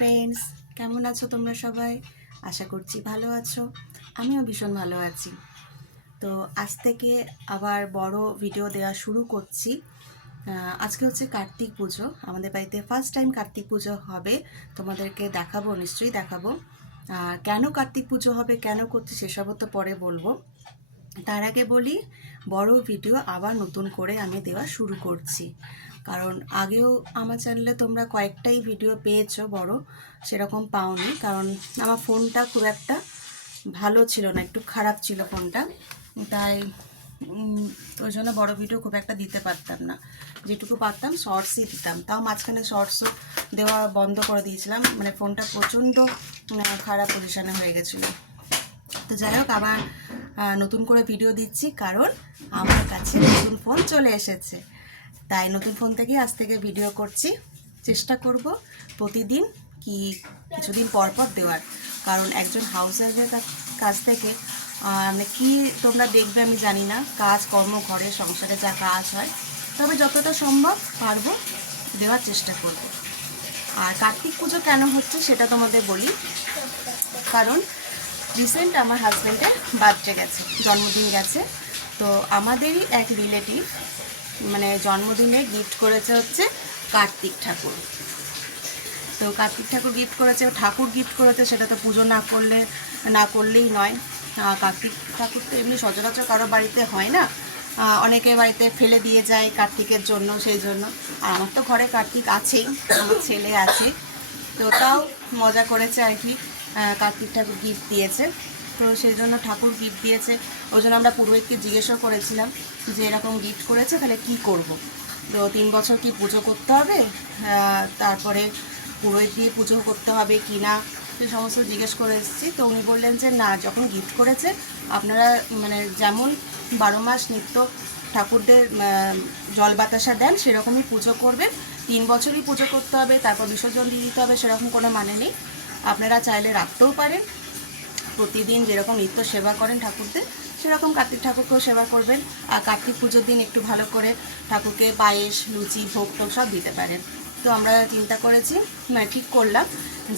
Friends, কেমন আছো তোমরা সবাই? আশা করছি ভালো আছো। আমিও ভীষণ ভালো আছি। তো আজ থেকে আবার বড় ভিডিও দেওয়া শুরু করছি। আজকে হচ্ছে কার্তিক পুজো। আমাদের বাড়িতে ফার্স্ট টাইম কার্তিক পুজো হবে। তোমাদেরকে দেখাবো, নিশ্চয়ই দেখাবো। কেন কার্তিক পুজো হবে, কেন করছি সেসবও তো পরে বলবো। তার আগে বলি, বড় ভিডিও আবার নতুন করে আমি দেওয়া শুরু করছি। কারণ আগেও আমার চ্যানেলে তোমরা কয়েকটাই ভিডিও পেয়েছো, বড় সেরকম পাওনি। কারণ আমার ফোনটা খুব একটা ভালো ছিল না, একটু খারাপ ছিল ফোনটা। তাই ওই জন্য বড় ভিডিও খুব একটা দিতে পারতাম না। যেটুকু পারতাম শর্টসই দিতাম, তাও মাঝখানে শর্টসও দেওয়া বন্ধ করে দিয়েছিলাম। মানে ফোনটা প্রচণ্ড খারাপ পজিশানে হয়ে গেছিলো। তো যাই হোক, আবার নতুন করে ভিডিও দিচ্ছি, কারণ আমার কাছে নতুন ফোন চলে এসেছে। তাই নতুন ফোন থেকেই আজ থেকে ভিডিও করছি। চেষ্টা করব প্রতিদিন কি কিছুদিন পর পর দেওয়ার। কারণ একজন হাউস ওয়াইফের কাছ থেকে মানে কি তোমরা দেখবে আমি জানি না, কাজ কর্ম ঘরে সংসারে যা কাজ হয়, তবে যতটা সম্ভব পারবো দেওয়ার চেষ্টা করব। আর কার্তিক পুজো কেন হচ্ছে সেটা তোমাদের বলি। কারণ রিসেন্ট আমার হাজব্যান্ডের বার্থডে গেছে, জন্মদিন গেছে। তো আমাদেরই এক রিলেটিভ মানে জন্মদিনে গিফট করেছে হচ্ছে কার্তিক ঠাকুর। তো কার্তিক ঠাকুর গিফট করেছে, ঠাকুর গিফট করেছে, সেটা তো পুজো না করলেই নয়। কার্তিক ঠাকুর তো এমনি সচরাচর কারো বাড়িতে হয় না, অনেকের বাড়িতে ফেলে দিয়ে যায় কার্তিকের জন্য, সেই জন্য। আর আমার তো ঘরে কার্তিক আছেই, আমার ছেলে আছে। তো তাও মজা করেছে আর কি, কার্তিক ঠাকুর গিফট দিয়েছে। তো সেই জন্য ঠাকুর গিফট দিয়েছে, ওই জন্য আমরা পুরোহিতকে জিজ্ঞাসা করেছিলাম যে এরকম গিফট করেছে, তাহলে কি করব। তো 3 বছর কি পুজো করতে হবে, তারপরে পুরোহিত দিয়ে পুজো করতে হবে কি না, সে সমস্ত জিজ্ঞেস করে এসেছি। তো উনি বললেন যে না, যখন গিফট করেছে আপনারা মানে যেমন 12 মাস নিত্য ঠাকুরদের জল বাতাসা দেন সেরকমই পুজো করবেন। 3 বছরই পুজো করতে হবে, তারপর বিসর্জন দিয়ে দিতে হবে, সেরকম কোনো মানে নেই। আপনারা চাইলে রাখতেও পারেন, প্রতিদিন যেরকম নিত্য সেবা করেন ঠাকুরদের, সেরকম কার্তিক ঠাকুরকেও সেবা করবেন। আর কার্তিক পুজোর দিন একটু ভালো করে ঠাকুরকে পায়েস, লুচি, ভোগ টোগ সব দিতে পারেন। তো আমরা চিন্তা করেছি, ঠিক করলাম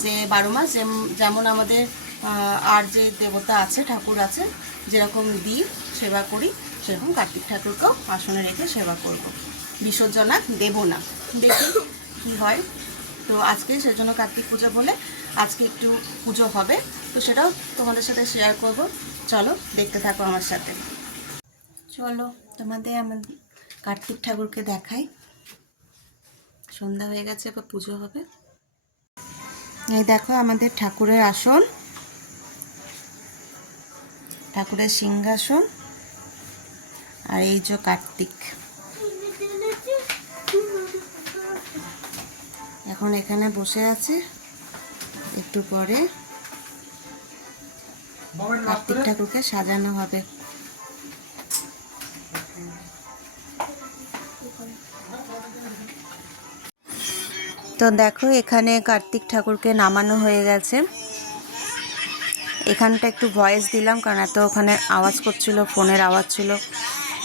যে 12 মাস যেমন আমাদের আর যে দেবতা আছে, ঠাকুর আছে, যেরকম দিই সেবা করি, সেরকম কার্তিক ঠাকুরকেও আসনে রেখে সেবা করব। বিসর্জন দেব না, দেখি কী হয়। তো আজকে সেজন্য কার্তিক পুজো বলে আজকে একটু পুজো হবে, তো সেটাও তোমাদের সাথে শেয়ার করব। চলো দেখতে থাকো আমার সাথে। চলো তোমাদের আমার কার্তিক ঠাকুরকে দেখাই। সন্ধ্যা হয়ে গেছে, এবার পুজো হবে। এই দেখো আমাদের ঠাকুরের আসন, ঠাকুরের সিংহাসন, আর এই যে কার্তিক এখন এখানে বসে আছে। একটু পরে কার্তিক ঠাকুরকে সাজানো হবে। তো দেখো এখানে কার্তিক ঠাকুরকে নামানো হয়ে গেছে। এখানটা একটু ভয়েস দিলাম, কারণ এত ওখানে আওয়াজ করছিল, ফোনের আওয়াজ ছিল,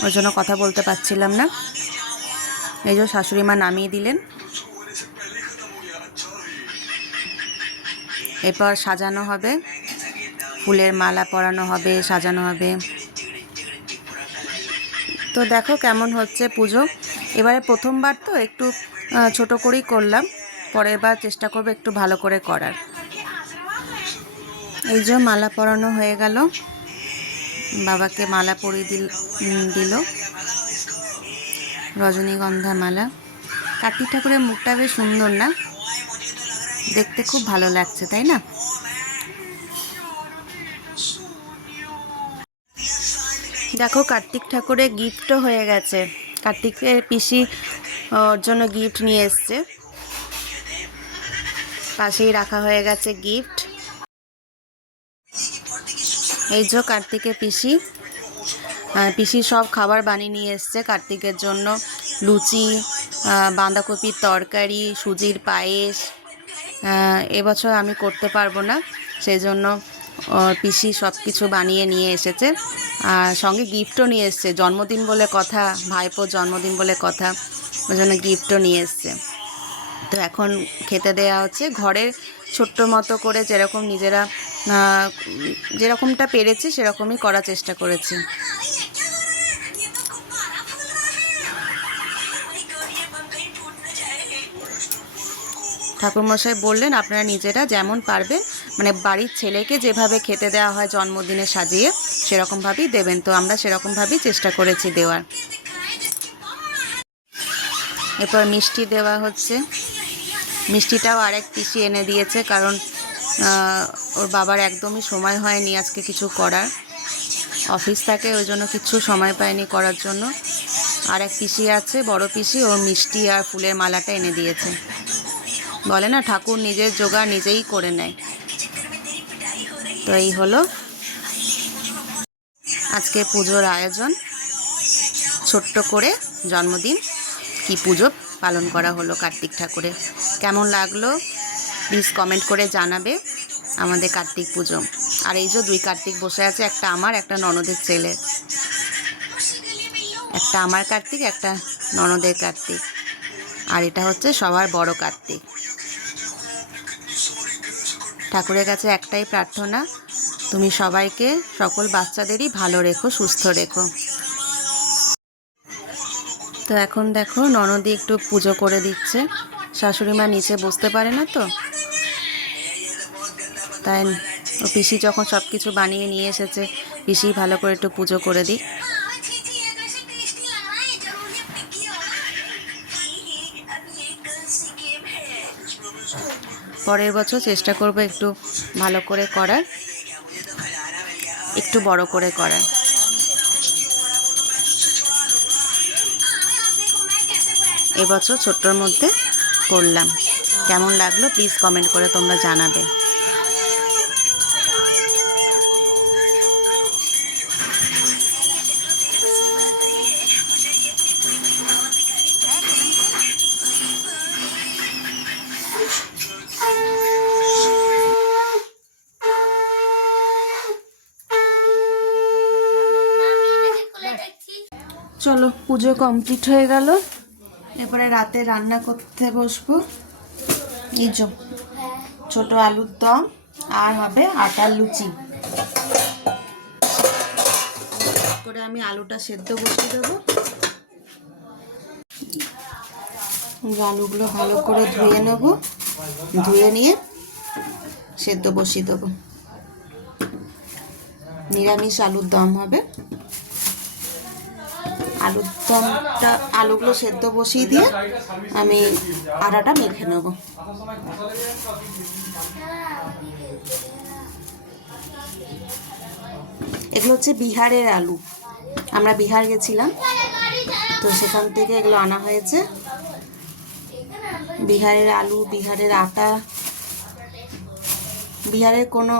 ওই জন্য কথা বলতে পারছিলাম না। এই যে শাশুড়ি মা নামিয়ে দিলেন। এরপর সাজানো হবে, ফুলের মালা পরানো হবে, সাজানো হবে। তো দেখো কেমন হচ্ছে পুজো। এবারে প্রথমবার তো একটু ছোট করেই করলাম, পরের বার চেষ্টা করবো একটু ভালো করে করার। এই যে মালা পরানো হয়ে গেল, বাবাকে মালা পরিয়ে দিল রজনীগন্ধা মালা। কার্তিক ঠাকুরের মুখটা বেশ সুন্দর না, দেখতে খুব ভালো লাগছে, তাই না? দেখো কার্তিক ঠাকুরের গিফটও হয়ে গেছে। কার্তিকের পিসি ওর জন্য গিফট নিয়ে এসছে, পাশেই রাখা হয়ে গেছে গিফট। এই যে কার্তিকের পিসি সব খাবার বানিয়ে নিয়ে এসছে কার্তিকের জন্য। লুচি, বাঁধাকপির তরকারি, সুজির পায়েস। এবছর আমি করতে পারবো না, সেই জন্য পিসি সব কিছু বানিয়ে নিয়ে এসেছে। আর সঙ্গে গিফটও নিয়ে এসছে, জন্মদিন বলে কথা, ভাইপোর জন্মদিন বলে কথা, ওই জন্য গিফটও নিয়ে এসছে। তো এখন খেতে দেয়া হচ্ছে। ঘরের ছোট্ট মতো করে যেরকম নিজেরা যেরকমটা পেরেছি সেরকমই করার চেষ্টা করেছি। ঠাকুরমশাই বললেন আপনারা নিজেরা যেমন পারবেন, মানে বাড়ির ছেলেকে যেভাবে খেতে দেওয়া হয় জন্মদিনে সাজিয়ে সেরকমভাবেই দেবেন। তো আমরা সেরকমভাবেই চেষ্টা করেছি দেওয়ার। এরপর মিষ্টি দেওয়া হচ্ছে। মিষ্টিটাও আরেক পিসি এনে দিয়েছে, কারণ ওর বাবার একদমই সময় হয়নি আজকে কিছু করার, অফিস থাকে, ওই জন্য কিছু সময় পায়নি করার জন্য। আর এক পিসি আছে, বড় পিসি, ওর মিষ্টি আর ফুলের মালাটা এনে দিয়েছে। বলে না ঠাকুর নিজের জোগাড় নিজেই করে নেয়। তো এই হলো আজকে পুজোর আয়োজন। ছোট্ট করে জন্মদিন কি পুজো পালন করা হলো কার্তিক ঠাকুরের। কেমন লাগলো প্লিজ কমেন্ট করে জানাবে আমাদের কার্তিক পুজো। আর এই যে 2 কার্তিক বসে আছে, একটা আমার, একটা ননদের ছেলে। একটা আমার কার্তিক, একটা ননদের কার্তিক। আর এটা হচ্ছে সবার বড় কার্তিক। ঠাকুরের কাছে একটাই প্রার্থনা, তুমি সবাইকে, সকল বাচ্চাদেরই ভালো রেখো, সুস্থ রেখো। তো এখন দেখো ননদি একটু পুজো করে দিচ্ছে। শাশুড়ি মা নিচে বসতে পারে না, তো তাই ও পিসি যখন সব কিছু বানিয়ে নিয়ে এসেছে, পিসি ভালো করে একটু পুজো করে দিক। পরের বছর চেষ্টা করব একটু ভালো করে করার, একটু বড় করে করার। এবছর ছোট্টর মধ্যে করলাম। কেমন লাগলো প্লিজ কমেন্ট করে তোমরা জানাবে। চলো পুজো কমপ্লিট হয়ে গেল। এরপরে রাতে রান্না করতে বসবো। এই যে ছোট আলুর দম আর হবে আটার লুচি। করে আমি আলুটা সেদ্ধ বসিয়ে দেবো। আলুগুলো ভালো করে ধুয়ে নেব, ধুয়ে নিয়ে সেদ্ধ বসিয়ে দেবো। নিরামিষ আলুর দম হবে। আলুর দমটা, আলুগুলো সেদ্ধ বসিয়ে দিয়ে আমি আটাটা মেখে নেব। এগুলো হচ্ছে বিহারের আলু। আমরা বিহার গেছিলাম, তো সেখান থেকে এগুলো আনা হয়েছে। বিহারের আলু, বিহারের আটা। বিহারের কোনো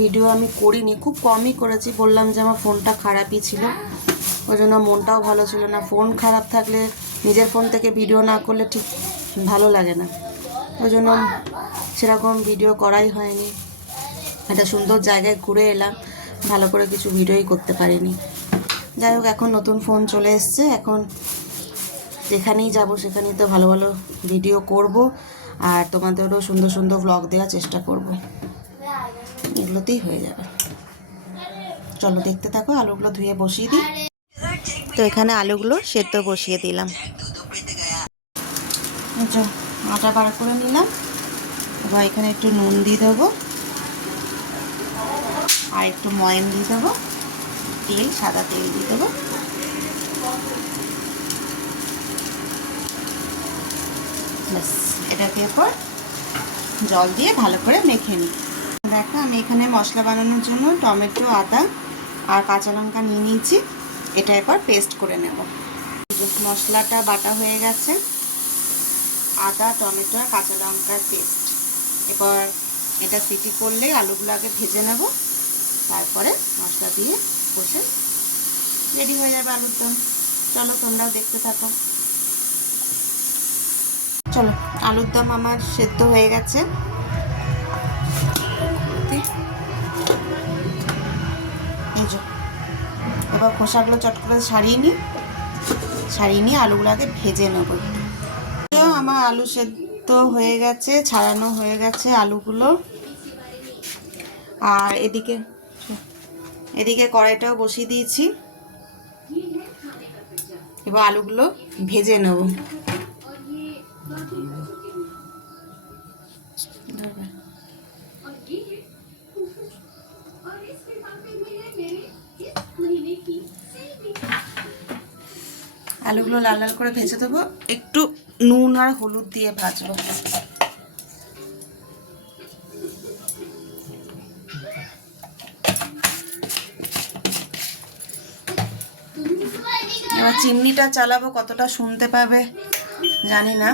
ভিডিও আমি করিনি, খুব কমই করেছি। বললাম যে আমার ফোনটা খারাপই ছিল, ওই জন্য মনটাও ভালো ছিল না। ফোন খারাপ থাকলে নিজের ফোন থেকে ভিডিও না করলে ঠিক ভালো লাগে না, ওই জন্য সেরকম ভিডিও করাই হয়নি। একটা সুন্দর জায়গায় ঘুরে এলাম, ভালো করে কিছু ভিডিওই করতে পারিনি। যাই হোক, এখন নতুন ফোন চলে এসছে, এখন যেখানেই যাব সেখানেই তো ভালো ভালো ভিডিও করব, আর তোমাদেরও সুন্দর সুন্দর ব্লগ দেওয়ার চেষ্টা করব। এগুলোতেই হয়ে যাবে। চলো দেখতে থাকো। আলুগুলো ধুয়ে বসিয়ে দিই। তো এখানে আলুগুলো সেদ্ধ বসিয়ে দিলাম। আটা বার করে নিলাম। এবার এখানে একটু নুন দিয়ে দেবো, আর একটু ময়ান দিয়ে দেবো, তেল, সাদা তেল দিয়ে দেবো। ব্যাস, এটাকে এরপর জল দিয়ে ভালো করে মেখে নিই। দেখো আমি এখানে মশলা বানানোর জন্য টমেটো, আদা আর কাঁচা লঙ্কা নিয়ে নিয়েছি। এটা এরপর পেস্ট করে নেব। মশলাটা বাটা হয়ে গেছে, আদা, টমেটো আর কাঁচা লঙ্কার পেস্ট। এরপর এটা সিটি করলে আলুগুলো আগে ভেজে নেব, তারপরে মশলা দিয়ে কষে রেডি হয়ে যাবে আলুর দম। চলো তোমরাও দেখতে থাকো। চলো, আলুর দম আমার সেদ্ধ হয়ে গেছে। এবার খোসাগুলো চট করে ছাড়িয়ে নিই, আলুগুলো আগে ভেজে নেব। আমার আলু তো হয়ে গেছে, ছাড়ানো হয়ে গেছে আলুগুলো। আর এদিকে এদিকে কড়াইটাও বসিয়ে দিয়েছি। এবার আলুগুলো ভেজে নেব। আলুগুলো লাল লাল করে ভেজে দেবো, একটু নুন আর হলুদ দিয়ে ভাজবো। এবার চিমনিটা চালাবো, কতটা শুনতে পাবে জানি না।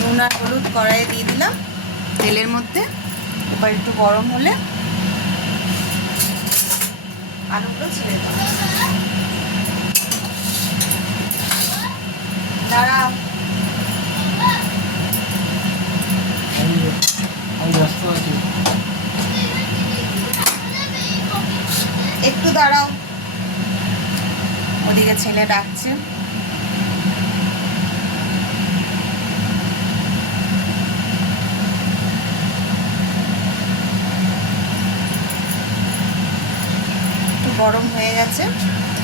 নুন আর হলুদ কড়াইয়ে দিয়ে দিলাম তেলের মধ্যে। এবার একটু গরম হলে আলুগুলো ছেড়ে দেবো। দাঁড়াও, একটু দাঁড়াও, ওদিকে ছেলে ডাকছে। গরম হয়ে গেছে,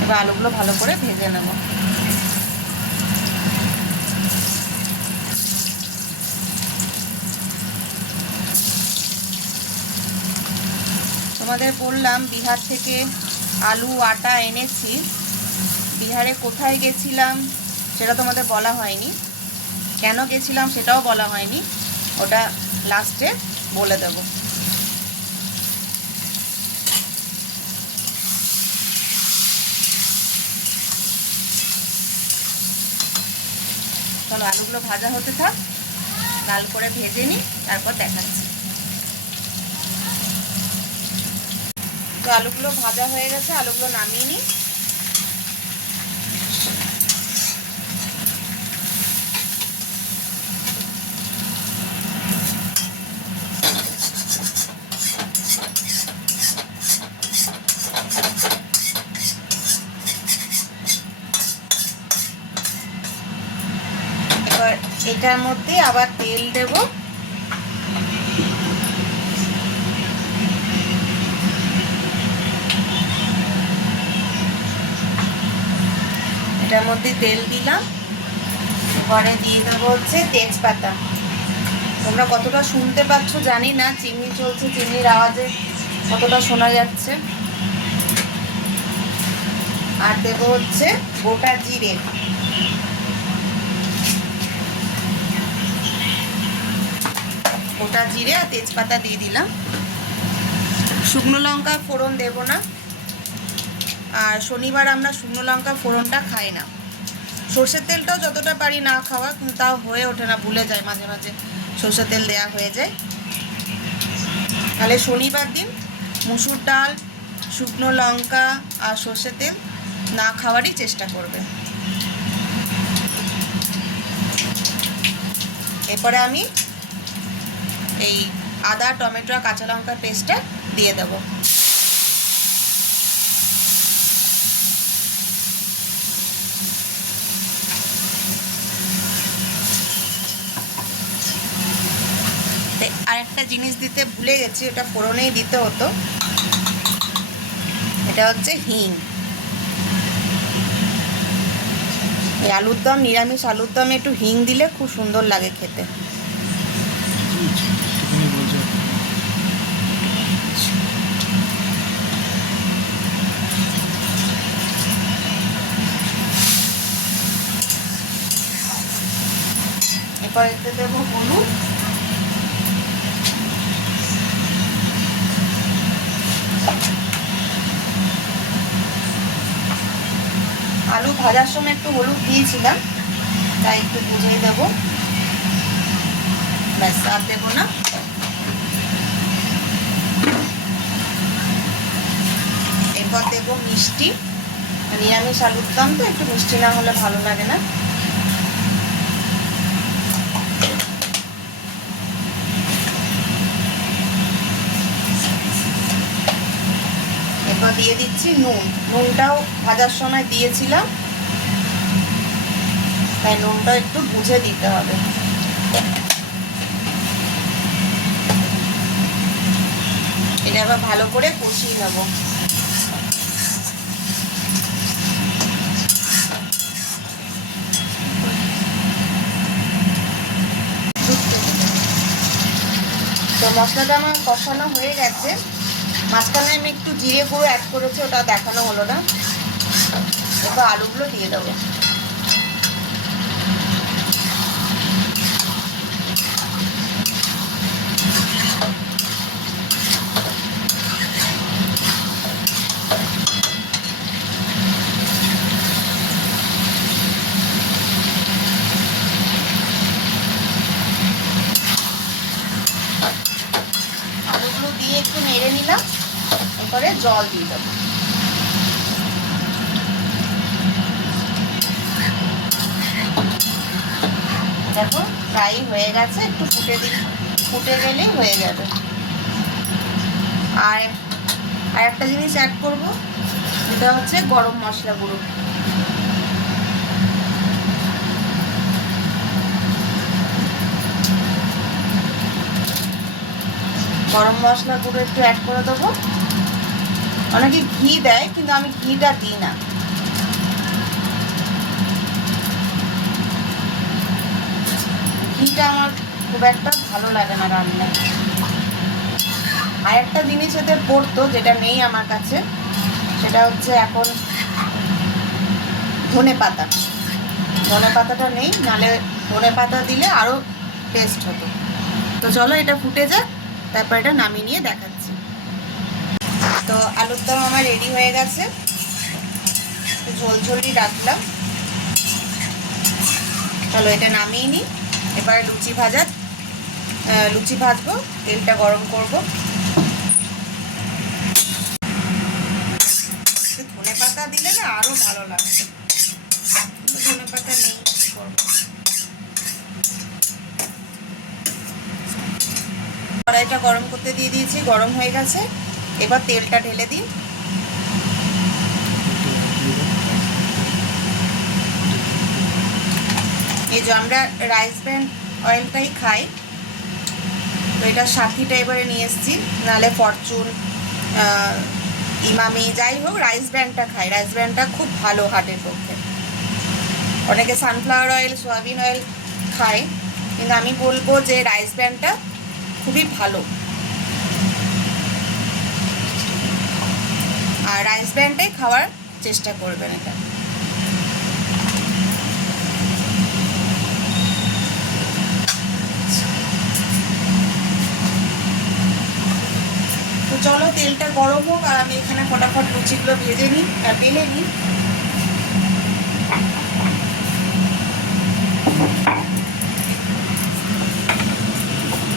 এবার আলুগুলো ভালো করে ভেজে নেব। তোমাদের বললাম বিহার থেকে আলু আটা এনেছি। বিহারে কোথায় গেছিলাম সেটা তোমাদের বলা হয়নি, কেন গেছিলাম সেটাও বলা হয়নি, ওটা লাস্টে বলে দেব। চলো আলুগুলো ভাজা হতে থাক, লাল করে ভেজে নিই, তারপর দেখাচ্ছি। তো আলুগুলো ভাজা হয়ে গেছে, আলুগুলো নামিয়ে নিই। এবার এটার মধ্যে আবার তেল দেব। এটার মধ্যে তেল দিলাম, এবারে দিয়ে দেবো হচ্ছে তেজপাতা। তোমরা কতটা শুনতে পাচ্ছ জানি না, চিমনি চলছে, চিমনির আওয়াজে কতটা শোনা যাচ্ছে। আর দেবো হচ্ছে গোটা জিরে, গোটা জিরে আর তেজপাতা দিয়ে দিলাম। শুকনো লঙ্কা ফোড়ন দেব না, আর শনিবার আমরা শুকনো লঙ্কা ফোড়নটা খাই না। সর্ষের তেলটাও যতটা পারি না খাওয়া, কিন্তু তাও হয়ে ওঠে না, ভুলে যায় মাঝে মাঝে সর্ষের তেল দেওয়া হয়ে যায়। তাহলে শনিবার দিন মুসুর ডাল, শুকনো লঙ্কা আর সর্ষের তেল না খাওয়ারই চেষ্টা করবে। এরপরে আমি এই আদা, টমেটো আর কাঁচা লঙ্কার পেস্টটা দিয়ে দেবো। আরেকটা জিনিস দিতে ভুলে গেছি, ওটা ফোড়নেই দিতে হতো, এটা হচ্ছে হিং। এই আলুর দম, নিরামিষ আলুর দমে একটু হিং দিলে খুব সুন্দর লাগে খেতে। এরপর এতে দেবো হলুদ, আলু ভাজার সময় একটু হলুদ দিয়েছিলাম, তাই একটু বুঝেই দেবো, ব্যাস আর দেবো না। এরপর দেবো মিষ্টি, নিরামিষ আলুর দম তো একটু মিষ্টি না হলে ভালো লাগে না। দিয়ে দিচ্ছি নুন। নুনটাও ভাজার সময় দিয়েছিলাম, তাই নুনটা একটু বুঝে দিতে হবে। এটা আবার ভালো করে কষিয়ে নেব। তো মশলাটা আমার কষানো হয়ে গেছে। মাঝখানে আমি একটু জিরে গুঁড়ো অ্যাড করেছি, ওটা দেখানো হলো না। এবার আলুগুলো দিয়ে দেবো। আলুগুলো দিয়ে একটু নেড়ে নিলাম, এরপরে জল দিয়ে দেবো। দেখো ফ্রাই হয়ে গেছে, একটু ফুটে গেলেই হয়ে যাবে। আর একটা জিনিস অ্যাড করব, যেটা হচ্ছে গরম মশলা গুঁড়ো। গরম মশলা গুঁড়ো একটু অ্যাড করে দেবো। অনেকে ঘি দেয়, কিন্তু আমি ঘিটা দিই না। ঘিটা আমার খুব একটা ভালো লাগে না রান্নায়। আর একটা জিনিস এতে পড়তো, যেটা নেই আমার কাছে, সেটা হচ্ছে এখন ধনে পাতা। ধনে পাতাটা নেই, নালে ধনে পাতা দিলে আরও টেস্ট হতো। তো চলো এটা ফুটে যাক, তারপর এটা নামিয়ে নিয়ে দেখাচ্ছি। তো আলুর দম আমার রেডি হয়ে গেছে, ঝোলঝোলই রাখলাম। চলো এটা নামিয়ে নিই। এবার লুচি ভাজবো, তেলটা গরম করব। ধনে পাতা দিলে না আরো ভালো লাগছে, ধনে পাতা নেই, করবো। কড়াইটা গরম করতে দিয়ে দিয়েছি, গরম হয়ে গেছে। এবার তেলটা ঢেলে দিই। এই যে আমরা রাইস ব্র্যান্ড অয়েলটাই খাই, তো এটা 60টা এবারে নিয়ে এসেছি, নাহলে ফরচুন, ইমামি, যাই হোক রাইস ব্র্যান্ডটা খাই। রাইস ব্র্যান্ডটা খুব ভালো হার্টের পক্ষে। অনেকে সানফ্লাওয়ার অয়েল, সয়াবিন অয়েল খায়, কিন্তু আমি বলবো যে রাইস ব্র্যান্ডটা খুবই ভালো। আর রাইস ব্র্যান্ডটাই খাওয়ার চেষ্টা করবেন। এটা তো চলো তেলটা গরম হোক, আর আমি এখানে ফটাফট লুচিগুলো ভেজে নিই আর বেলে নিই।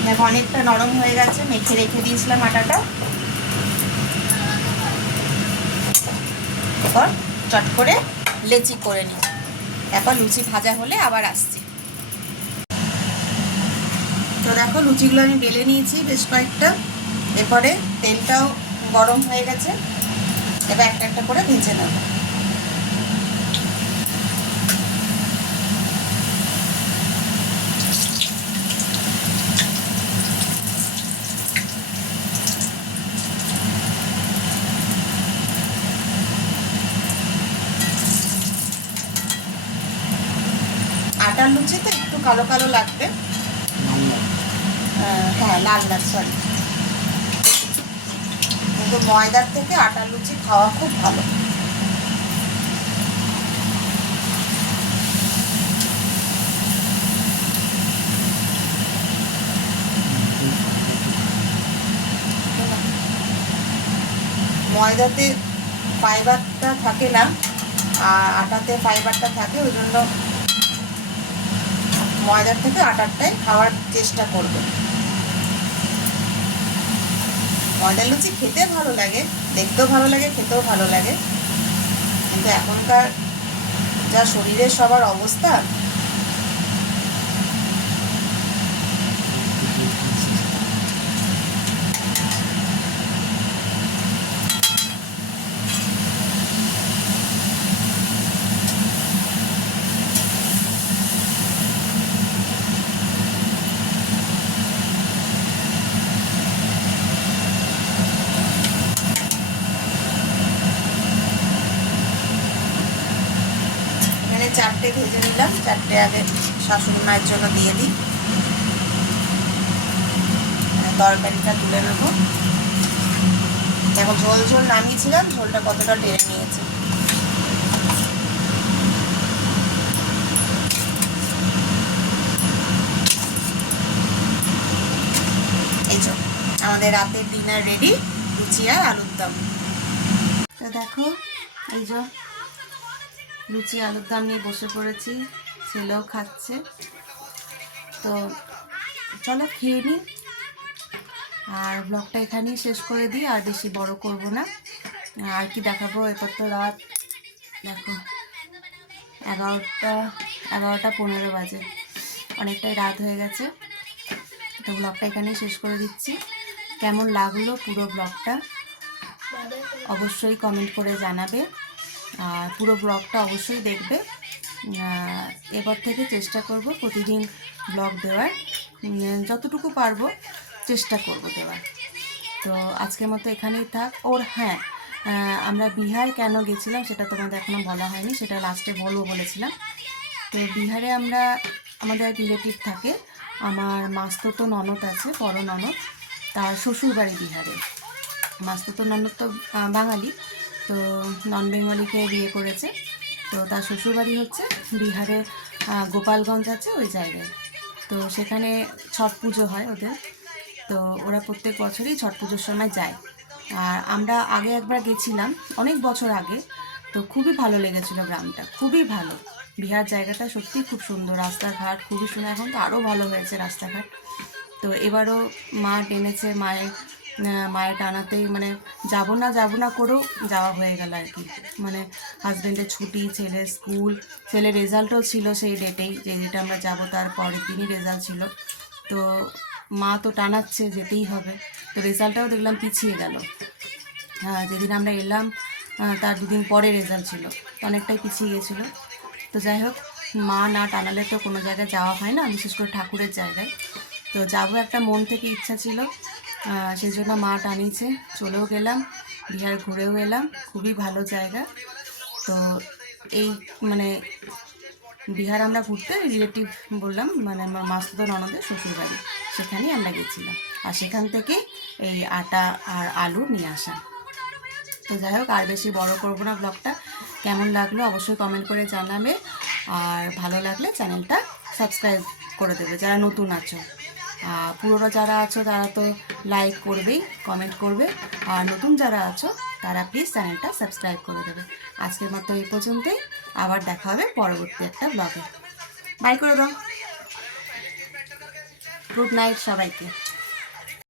দেখো অনেকটা নরম হয়ে গেছে, মেখে রেখে দিয়েছিলাম আটাটা। এরপর চট করে লেচি করে নিই, তারপর লুচি ভাজা হলে আবার আসছি। তো দেখো লুচিগুলো আমি বেলে নিয়েছি বেশ কয়েকটা। এরপরে তেলটাও গরম হয়ে গেছে, এবার একটা একটা করে ভেজে নেব। আটার লুচি তো একটু কালো কালো লাগবে, হ্যাঁ লাল লাল, সরি। কিন্তু ময়দার থেকে আটার লুচি খাওয়া খুব ভালো। ময়দাতে ফাইবারটা থাকে না, আর আটাতে ফাইবারটা থাকে, ওই জন্য ময়দার থেকে আটারটাই খাওয়ার চেষ্টা করবে। ময়দার লুচি খেতে ভালো লাগে, দেখতেও ভালো লাগে, খেতেও ভালো লাগে, কিন্তু এখনকার যা শরীরের সবার অবস্থা, চারটে ভেজে নিলাম, চারটে আগে শাশুড়ি মায়ের জন্য দিয়ে দিই। তরকারিটা তুলে নেবো। দেখো ঝোল ঝোল নামিয়েছিলাম, ঝোলটা কতটা টেনে নিয়েছে। এই যে আমাদের রাতের ডিনার রেডি, লুচি আর আলুর দম। তো দেখো এই যে লুচি আলুর দম নিয়ে বসে পড়েছি, ছেলেও খাচ্ছে। তো চলো খেয়ে নিই, আর ব্লগটা এখানেই শেষ করে দিই, আর বেশি বড় করব না। আর কি দেখাবো, এরপর তো রাত দেখো 11টা 15 বাজে, অনেকটাই রাত হয়ে গেছে। তো ব্লগটা এখানেই শেষ করে দিচ্ছি। কেমন লাগলো পুরো ব্লগটা অবশ্যই কমেন্ট করে জানাবে, আর পুরো ব্লগটা অবশ্যই দেখবে। এবার থেকে চেষ্টা করব প্রতিদিন ব্লগ দেওয়ার, যতটুকু পারবো চেষ্টা করব দেওয়ার। তো আজকের মতো এখানেই থাক। ওর হ্যাঁ, আমরা বিহার কেন গেছিলাম সেটা তোমাদের এখনও বলা হয়নি, সেটা লাস্টে বলবো বলেছিলাম। তো বিহারে আমরা, আমাদের এক রিলেটিভ থাকে, আমার মাস্তুতো ননদ আছে, বড় ননদ, তার শ্বশুরবাড়ি বিহারে। মাস্তুতো ননদ তো বাঙালি, তো নন বেঙ্গলিকে বিয়ে করেছে। তো তার শ্বশুরবাড়ি হচ্ছে বিহারে গোপালগঞ্জ আছে ওই জায়গায়। তো সেখানে ছট পুজো হয় ওদের। তো ওরা প্রত্যেক বছরই ছট পুজোর সময় যায়। আর আমরা আগে একবার গেছিলাম অনেক বছর আগে, তো খুবই ভালো লেগেছিল গ্রামটা, খুবই ভালো। বিহার জায়গাটা সত্যিই খুব সুন্দর, রাস্তাঘাট খুবই সুন্দর, এখন তো আরও ভালো হয়েছে রাস্তাঘাট। তো এবারও মা টেনেছে, মায়ের টানাতেই মানে যাব না করেও যাওয়া হয়ে গেল আর কি। মানে হাজব্যান্ডের ছুটি, ছেলের স্কুল, ছেলের রেজাল্টও ছিল সেই ডেটেই, যে ডেটে আমরা যাব তার পরের দিনই রেজাল্ট ছিল। তো মা তো টানাচ্ছে, যেতেই হবে। তো রেজাল্টটাও দেখলাম পিছিয়ে গেল। যেদিন আমরা এলাম তার দুদিন পরে রেজাল্ট ছিল, তো অনেকটাই পিছিয়ে গেছিলো। তো যাই হোক, মা না টানালে তো কোনো জায়গায় যাওয়া হয় না, বিশেষ করে ঠাকুরের জায়গায়। তো যাবো একটা মন থেকে ইচ্ছা ছিল, সেই জন্য মা টানিয়েছে, চলেও গেলাম, বিহার ঘুরেও এলাম, খুবই ভালো জায়গা। তো এই মানে বিহার আমরা ঘুরতে রিলেটিভ বললাম, মানে আমার মাস্তুতো ননদের শ্বশুরবাড়ি, সেখানেই আমরা গেছিলাম। আর সেখান থেকে এই আটা আর আলু নিয়ে আসা। তো যাই হোক, আর বেশি বড় করবো না ব্লগটা। কেমন লাগলো অবশ্যই কমেন্ট করে জানাবে, আর ভালো লাগলে চ্যানেলটা সাবস্ক্রাইব করে দেবে যারা নতুন আছো। পুরোনো যারা আছো তারা তো লাইক করবেই, কমেন্ট করবে, আর নতুন যারা আছো তারা প্লিজ চ্যানেলটা সাবস্ক্রাইব করে দেবে। আজকের মতো এই পর্যন্তই, আবার দেখা হবে পরবর্তী একটা ব্লগে। বাই করে দাও, গুড নাইট সবাইকে।